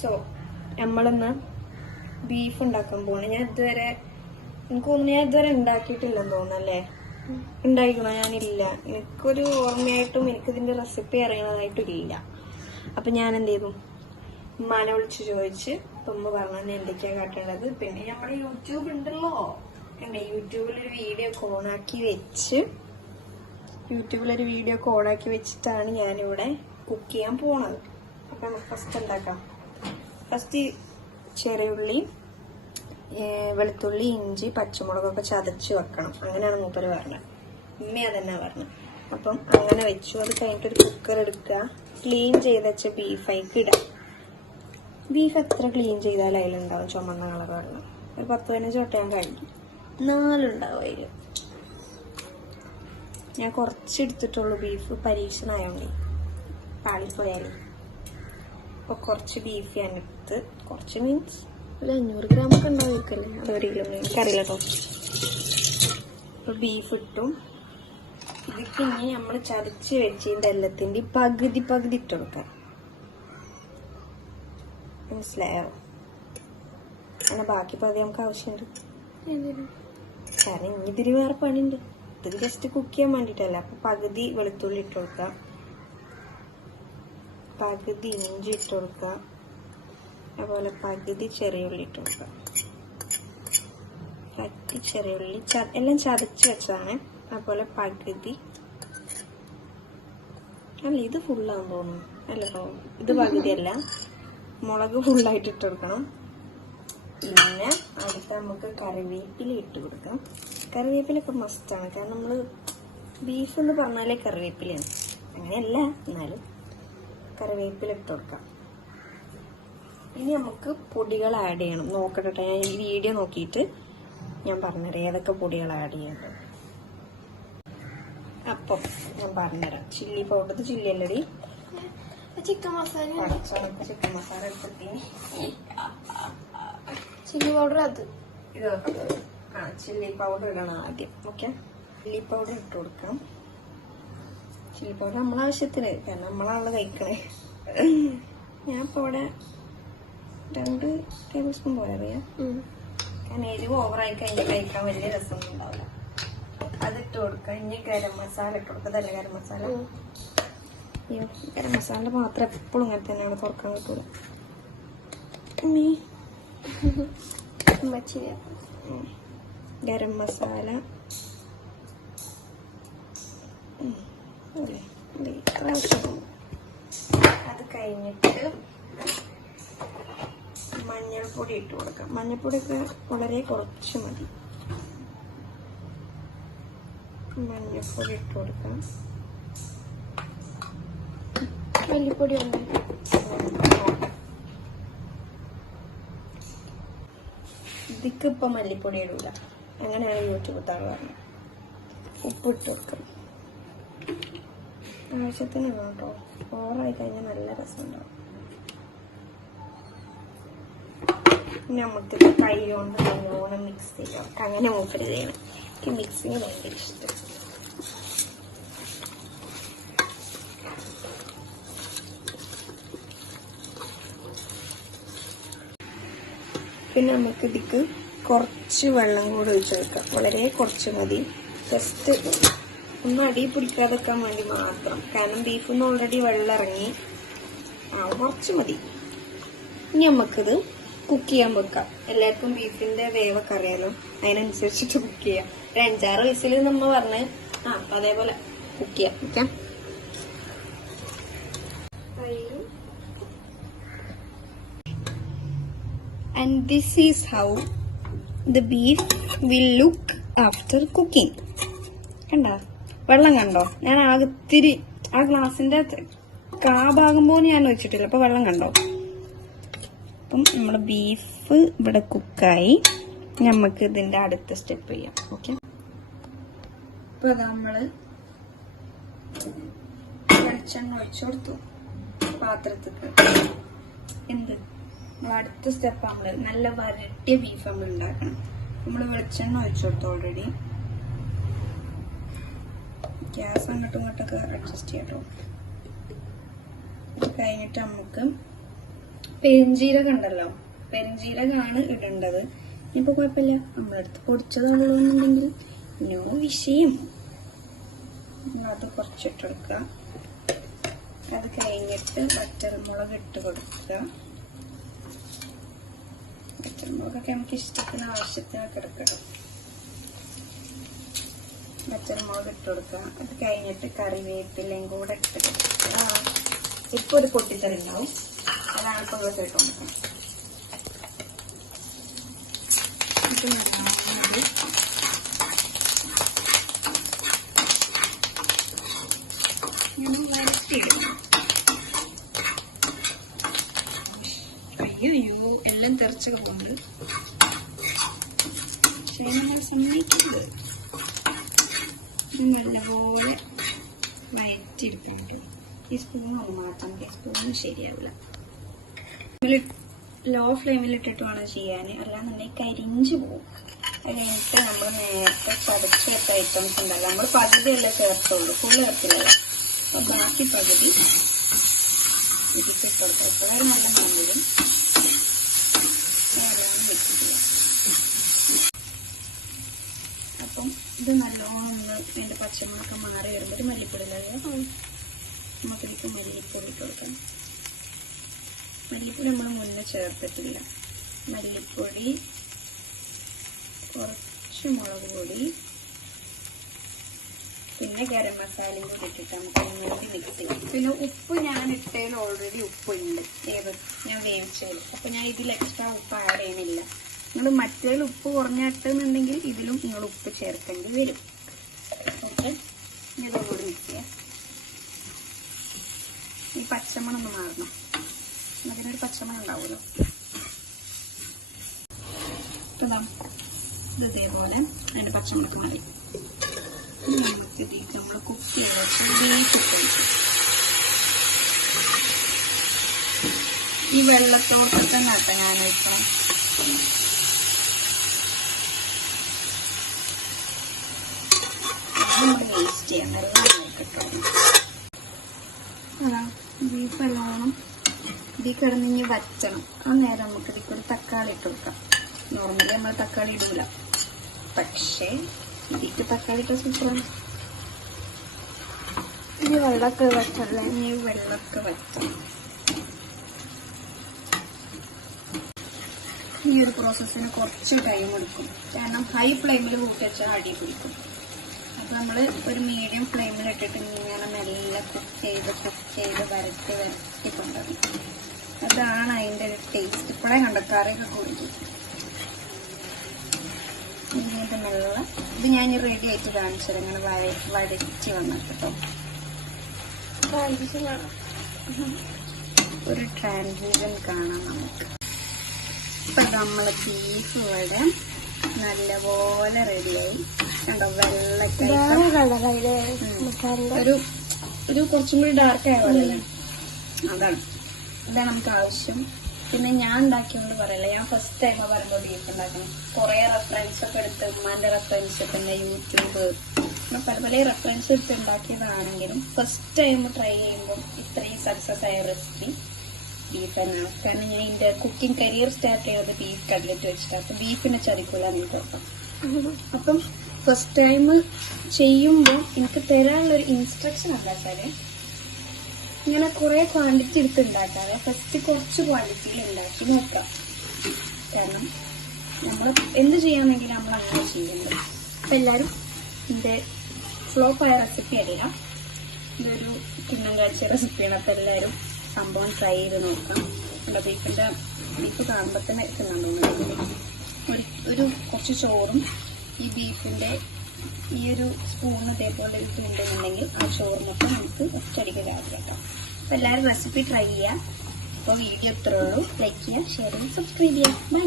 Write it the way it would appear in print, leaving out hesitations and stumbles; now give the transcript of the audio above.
So നമ്മളിന്ന് beef ഉണ്ടാക്കാൻ പോകണം. എനിക്ക് തോന്നുന്നു ഞാൻ ഇതുവരെ ഉണ്ടാക്കിയിട്ടില്ലെന്ന് തോന്നുന്നല്ലേ? ഉണ്ടാക്കിക്കണോ? ഞാനില്ല. എനിക്കൊരു ഓർമ്മയായിട്ടും എനിക്കിതിന്റെ റെസിപ്പി അറിയണതായിട്ടും ഇല്ല. അപ്പൊ ഞാൻ എന്ത് ചെയ്തു, ഉമ്മാനെ വിളിച്ച് ചോദിച്ച് ഉമ്മ പറഞ്ഞാൽ എന്തൊക്കെയാ കാട്ടേണ്ടത്. പിന്നെ നമ്മുടെ യൂട്യൂബ് ഉണ്ടല്ലോ, യൂട്യൂബിലൊരു വീഡിയോ ഓണാക്കി വെച്ചിട്ടാണ് ഞാനിവിടെ കുക്ക് ചെയ്യാൻ പോണത്. അപ്പൊ നമുക്ക് ഫസ്റ്റ് ഉണ്ടാക്കാം. ഫസ്റ്റ് ചെറിയുള്ളി, വെളുത്തുള്ളി, ഇഞ്ചി, പച്ചമുളകൊക്കെ ചതച്ച് വെക്കണം. അങ്ങനെയാണ് മൂപ്പര് പറഞ്ഞത്. ഉമ്മ അതന്നെ പറഞ്ഞത്. അപ്പം അങ്ങനെ വെച്ചു. അത് കഴിഞ്ഞിട്ടൊരു കുക്കർ എടുക്കുക. ക്ലീൻ ചെയ്ത് വെച്ച ബീഫായിക്ക് ഇടാം. ബീഫ് എത്ര ക്ലീൻ ചെയ്താലും അതിലുണ്ടാവും ചുമന്ന കളർ വെള്ളം. ഒരു 10-15 വട്ടം ഞാൻ കഴിഞ്ഞു, 4 ഉണ്ടാവും അതിൽ. ഞാൻ കുറച്ചെടുത്തിട്ടുള്ളൂ ബീഫ്, പരീക്ഷണമായോണ്ട് പാളിപ്പോയാലേ. അപ്പൊ കുറച്ച് ബീഫ് ഞാൻ എടുത്ത്, കുറച്ച് മീൻസ് ഒരു 500 ഗ്രാമൊക്കെ ഉണ്ടാവുമല്ലേ, അത് 1 കിലോ എനിക്കറിയില്ല കേട്ടോ. അപ്പൊ ബീഫ് ഇട്ടു. ഇതിക്ക് ഇനി നമ്മൾ ചതച്ച് വെച്ചതിന്റെ എല്ലാത്തിന്റെ പകുതി ഇട്ട് കൊടുക്കാം. മനസ്സിലായോ? അങ്ങനെ ബാക്കി പകുതി നമുക്ക് ആവശ്യമുണ്ട്. കാരണം ഇനി ഇതിന് വേറെ പണിയുണ്ട്. ഇത് ജസ്റ്റ് കുക്ക് ചെയ്യാൻ വേണ്ടിട്ടല്ല. അപ്പൊ പകുതി വെളുത്തുള്ളി ഇട്ട് കൊടുക്കാം, പകുതി ഇഞ്ചി ഇട്ട് കൊടുക്കാം, അതുപോലെ പകുതി ചെറിയുള്ളി ഇട്ട് കൊടുക്കാം. ചെറിയുള്ളി എല്ലാം ചതച്ച് വെച്ചതാണ്. അതുപോലെ പകുതി അല്ല, ഇത് ഫുള്ളാന്ന് തോന്നുന്നു. അല്ലട്ടോ, ഇത് പകുതിയല്ല, മുളക് ഫുള്ളായിട്ട് ഇട്ട് കൊടുക്കണം. പിന്നെ അടുത്ത നമുക്ക് കറിവേപ്പില ഇട്ട് കൊടുക്കാം. കറിവേപ്പിലൊക്കെ മസ്റ്റാണ്. കാരണം നമ്മള് ബീഫ് എന്ന് പറഞ്ഞാലേ കറിവേപ്പിലയാണ്. അങ്ങനെയല്ല, എന്നാലും കറിവേപ്പില ഇട്ട് കൊടുക്കാം. ഇനി നമുക്ക് പൊടികൾ ആഡ് ചെയ്യണം. നോക്കട്ടെ, ഞാൻ ഈ വീഡിയോ നോക്കിയിട്ട് ഞാൻ പറഞ്ഞുതരാം ഏതൊക്കെ പൊടികൾ ആഡ് ചെയ്യേണ്ടത്. അപ്പം ഞാൻ പറഞ്ഞുതരാം. ചില്ലി പൗഡർ, ഇത് ചില്ലി അല്ലടി, ചിക്കൻ മസാല എടുത്തിട്ട് ചില്ലി പൗഡർ, അത് ഇതോ ചില്ലി പൗഡർ ഇടണം ആദ്യം. ഓക്കെ, ചില്ലി പൗഡർ ഇട്ട് കൊടുക്കാം. ചില്ലി പൗഡർ നമ്മളെ ആവശ്യത്തിന്, കാരണം നമ്മളാണല്ലോ കഴിക്കണേ. ഞാൻ ഇപ്പൊ ഇവിടെ 2 ടേബിൾ സ്പൂൺ പോലെ അറിയാം. കാരണം എരിവ് ഓവറായി കഴിഞ്ഞാൽ കഴിക്കാൻ വലിയ രസമൊന്നും ഉണ്ടാവില്ല. അതിട്ട് കൊടുക്കാം. ഇനി ഗരം മസാല ഇട്ട് കൊടുക്കുക. അതല്ല ഗരം മസാല, ഗരം മസാല മാത്രം എപ്പോഴും ഇങ്ങനെ തന്നെയാണ്, തുറക്കാൻ കിട്ടൂല. ഗരം മസാല അത് കഴിഞ്ഞിട്ട് മഞ്ഞൾപ്പൊടി ഇട്ട് കൊടുക്കാം. മഞ്ഞൾപ്പൊടിയൊക്കെ വളരെ കുറച്ച് മതി. മഞ്ഞൾപ്പൊടി ഇട്ട് കൊടുക്കാം. മല്ലിപ്പൊടി ഉണ്ട്, ഇതിക്ക് ഇപ്പൊ മല്ലിപ്പൊടി ഇടൂല, അങ്ങനെയാണ് യൂട്യൂബ് താഴെ പറഞ്ഞത്. ഉപ്പിട്ട് കൊടുക്കാം ആവശ്യത്തിന് കേട്ടോ. ഓവറായി കഴിഞ്ഞാൽ നല്ല രസം ഉണ്ടാവും. നമുക്ക് കൈ കൊണ്ട് നല്ലോണം മിക്സ് ചെയ്യാം. അങ്ങനെ മൂപ്പര് ചെയ്യണം. എനിക്ക് മിക്സിങ് ഭയങ്കര ഇഷ്ടം. പിന്നെ നമുക്ക് ഇതിക്ക് കുറച്ച് വെള്ളം കൂടെ ഒഴിച്ച് വെക്കാം. വളരെ കുറച്ച് മതി, ജസ്റ്റ് ഒന്നും അടി പിടിക്കാതെക്കാൻ വേണ്ടി മാത്രം. കാരണം ബീഫിൽ നിന്ന് ഓൾറെഡി വെള്ളം ഇറങ്ങി, കുറച്ച് മതി. ഇനി നമുക്കിത് കുക്ക് ചെയ്യാൻ വെക്കാം. എല്ലാവർക്കും ബീഫിന്റെ വേവൊക്കെ അറിയാലോ, അതിനനുസരിച്ചിട്ട് കുക്ക് ചെയ്യാം. ഒരു 5-6 വിസിൽ നമ്മ പറഞ്ഞ് അപ്പൊ അതേപോലെ കുക്ക് ചെയ്യാം. Okay, and this is how the beef will look after cooking. കണ്ടോ വെള്ളം? കണ്ടോ? ഞാൻ ആകത്തിരി ആ ഗ്ലാസിന്റെ ഭാഗം പോലെ ഞാൻ വെച്ചിട്ടില്ല. അപ്പൊ വെള്ളം കണ്ടോ? അപ്പം നമ്മുടെ ബീഫ് ഇവിടെ കുക്കായി. നമുക്ക് ഇതിന്റെ അടുത്ത സ്റ്റെപ്പ് ചെയ്യാം. ഓക്കെ, ഇപ്പൊ നമ്മള് വെളിച്ചെണ്ണ ഒഴിച്ചു കൊടുത്തു പാത്രത്തിക്ക്. എന്ത് അടുത്ത സ്റ്റെപ്പ് നമ്മള് നല്ല വരട്ടിയ ബീഫ് നമ്മൾ ഉണ്ടാക്കണം. നമ്മള് വെളിച്ചെണ്ണ ഒഴിച്ചു കൊടുത്തു ഓൾറെഡി. ഗ്യാസ് അങ്ങോട്ടും ഇങ്ങോട്ടൊക്കെ അഡ്ജസ്റ്റ് ചെയ്യട്ടോ. ഇത് കഴിഞ്ഞിട്ട് നമുക്ക് പെരുംജീരകം ഉണ്ടല്ലോ, പെരുംജീരകമാണ് ഇടേണ്ടത്. ഇനിയിപ്പോ കുഴപ്പമില്ല, നമ്മളെടുത്ത് പൊടിച്ചതാണെന്നുണ്ടെങ്കിൽ നോ വിഷയം. അത് കുറച്ചിട്ടെടുക്കുക. അത് കഴിഞ്ഞിട്ട് വറ്റൽമുളക് ഇട്ട് കൊടുക്കുക. വറ്റൽമുളകൊക്കെ നമുക്ക് ഇഷ്ടത്തിന് ആവശ്യത്തിനൊക്കെ എടുക്കണം. വറ്റൽമുളക് ഇട്ട് കൊടുക്കുക. അത് കഴിഞ്ഞിട്ട് കറിവേപ്പിലയും കൂടെ ഇട്ട് കൊടുക്കുക. ഇപ്പൊ ഒരു പൊട്ടിത്തെറിഞ്ഞാവും, അതാണ് ഇപ്പൊ ഇവിടെ ഇട്ട് കൊടുക്കുന്നത്. അയ്യോ എല്ലാം തെറിച്ച് പോകുന്നുണ്ട്. പക്ഷേ നമ്മൾ സമ്മതിക്കുന്നത് നല്ലപോലെ വയറ്റിയെടുക്കുന്നുണ്ട്. ഈ സ്പൂണൊന്ന് മാറ്റാം, ഈ സ്പൂണ് ശരിയാവില്ല. ലോ ഫ്ലെയിമിലിട്ടിട്ട് വേണം ചെയ്യാൻ, അല്ലാന്നുണ്ടെങ്കിൽ കരിഞ്ചു പോകും. അത് കഴിഞ്ഞിട്ട് നമ്മൾ നേരത്തെ ചതച്ച് വെച്ച ഐറ്റംസ് ഉണ്ടല്ലോ, നമ്മൾ പകുതിയല്ല ചേർത്തുള്ളൂ, ഫുള്ള് ചേർത്തില്ലല്ലോ. അപ്പൊ ബാക്കി പകുതി ഇതിട്ട് കൊടുക്കും. വളരെ നല്ല മഞ്ഞളും വെച്ചിട്ടില്ല. അപ്പം ഇത് നല്ലോണം നമ്മൾ ഇതിന്റെ പച്ചമുളകൊക്കെ മാറി വരുമ്പോൾ ഒരു മല്ലിപ്പൊടി ഇല്ലാതെ നമുക്കിതിലേക്ക് മല്ലിപ്പൊടി ഇട്ട് കൊടുക്കാം. മല്ലിപ്പൊടി നമ്മൾ മുന്നേ ചേർത്തിട്ടില്ല. മല്ലിപ്പൊടി, കുറച്ച് മുളക് പൊടി, പിന്നെ ഗരം മസാലയും കൂടി ഇട്ടിട്ട് നമുക്ക് ഒന്നുകൂടി മിക്സ് ചെയ്യാം. പിന്നെ ഉപ്പ് ഞാൻ ഇട്ടതിൽ ഓൾറെഡി ഉപ്പുണ്ട്, ഏത് ഞാൻ വേവിച്ചതിൽ. അപ്പൊ ഞാൻ ഇതിൽ എക്സ്ട്രാ ഉപ്പ് ആഡ് ചെയ്യണില്ല. നിങ്ങൾ മറ്റേതിൽ ഉപ്പ് കുറഞ്ഞിട്ടെന്നുണ്ടെങ്കിൽ ഇതിലും നിങ്ങൾ ഉപ്പ് ചേർക്കേണ്ടി വരും. ഓക്കെ, ഇതൊന്നുകൂടി മിക്സ് ചെയ്യാം. ഈ പച്ചമണം ഒന്ന് മാറണം, അതിനൊരു പച്ചമണം ഉണ്ടാവുമല്ലോ. ഇത് ഇതേപോലെ അതിന്റെ പച്ചമണക്ക് മാറി. നമുക്ക് ഇതിലേക്ക് നമ്മൾ കുക്ക് ചെയ്ത് വെച്ച് ബീഫ് ഇട്ട് വെക്കും. ഈ വെള്ളത്തോട്ടൊക്കെ തന്നെ ഞാൻ വെക്കണം. നമ്മൾ വേസ്റ്റ് ചെയ്യാൻ ബീഫ് എല്ലാം ഇതിൽ കിടന്നിങ്ങി വറ്റണം. ആ നേരം നമുക്ക് ഇതിൽ ഒരു തക്കാളി ഇട്ട് കൊടുക്കാം. നോർമലി നമ്മൾ തക്കാളി ഇടൂല, പക്ഷേ ഇതിക്ക് തക്കാളി ഇട്ട സൂപ്പറാണ്. ഇനി വെള്ളമൊക്കെ വറ്റല്ലേ, ഇനി വെള്ളമൊക്കെ വറ്റണം. ഈ ഒരു പ്രോസസ്സിന് കുറച്ച് ടൈം എടുക്കും, കാരണം ഹൈ ഫ്ലെയിമിൽ കൂട്ടി വെച്ചാൽ അടി പിടിക്കും. അപ്പൊ നമ്മൾ ഒരു മീഡിയം ഫ്ലെയിമിൽ ഇട്ടിട്ട് ഇങ്ങനെ മെല്ലെ കുക്ക് ചെയ്ത് വരട്ടി കൊണ്ടുവരും. അതാണ് അതിന്റെ ഒരു ടേസ്റ്റ്. ഇപ്പോഴേ കണ്ട കറിയൊക്കെ കുടിക്കും. ഇതിന്റെ മെല്ലെ ഇത് ഞാൻ റെഡി ആയിട്ട് കാണിച്ചത് ഇങ്ങനെ വരച്ച് വന്നിട്ടോ. ഒരു ട്രാൻസിഷൻ കാണാം നമുക്ക്. ഇപ്പൊ നമ്മളെ ബീഫ് ഇവിടെ നല്ലപോലെ റെഡിയായി. കണ്ടോ, വെള്ളൊക്കെ ഒരു കുറച്ചും കൂടി ഡാർക്ക് ആയ പോലെ. ഇതാണ് നമുക്ക് ആവശ്യം. പിന്നെ ഞാൻ ഉണ്ടാക്കിയോണ്ട് പറയല്ല, ഞാൻ ഫസ്റ്റ് ടൈം പറയുമ്പോൾ ബീഫ് ഉണ്ടാക്കണം. കുറെ റെഫറൻസ് ഒക്കെ എടുത്ത്, ഉമ്മാന്റെ റെഫറൻസ്, പിന്നെ യൂട്യൂബ്, പല പല റെഫറൻസ് എടുത്ത് ഉണ്ടാക്കിയതാണെങ്കിലും ഫസ്റ്റ് ടൈം ട്രൈ ചെയ്യുമ്പോൾ ഇത്രയും സക്സസ് ആയ റെസിപ്പി ബീഫ് തന്നെയാണ്. കാരണം ഞാൻ എന്റെ കുക്കിംഗ് കരിയർ സ്റ്റാർട്ട് ചെയ്തത് ബീഫ് കട്ട്ലറ്റ് വെച്ചിട്ടാണ്. അപ്പൊ ബീഫിനെ ചതിക്കൂല എനിക്ക് ഉറപ്പാണ്. അപ്പം ഫസ്റ്റ് ടൈം ചെയ്യുമ്പോൾ എനിക്ക് തരാനുള്ളൊരു ഇൻസ്ട്രക്ഷൻ എന്താച്ചാല്, ഇങ്ങനെ കുറെ ക്വാണ്ടിറ്റി എടുത്ത് ഉണ്ടാക്കാതെ ഫസ്റ്റ് കുറച്ച് ക്വാണ്ടിറ്റിയിൽ ഉണ്ടാക്കി നോക്കാം. കാരണം നമ്മൾ എന്ത് ചെയ്യാമെങ്കിൽ നമ്മൾ അങ്ങനെ ചെയ്യുന്നത്. അപ്പൊ എല്ലാവരും ഇതിന്റെ ഫ്ലോപ്പായ റെസിപ്പി അല്ല, ഇതൊരു കിണ്ണം കാഴ്ച റെസിപ്പിയാണ്. അപ്പൊ എല്ലാവരും സംഭവം ട്രൈ ചെയ്ത് നോക്കാം. ബീഫ് കാണുമ്പോൾ തന്നെ തിന്നാൻ തോന്നുന്നു. ഒരു കുറച്ച് ചോറും ഈ ബീഫിന്റെ ഈ ഒരു സ്പൂൺ അതേപോലെ ഉണ്ടെന്നുണ്ടെങ്കിൽ ആ ചോറ് മൊത്തം നമുക്ക് ഒറ്റയടിക്ക് രാത്രി കേട്ടോ. അപ്പൊ എല്ലാവരും റെസിപ്പി ട്രൈ ചെയ്യുക. അപ്പോൾ വീഡിയോ ഇത്രേ ഉള്ളൂ. ലൈക്ക് ചെയ്യുക, ഷെയർ ചെയ്യുക, സബ്സ്ക്രൈബ് ചെയ്യുക. ബൈ.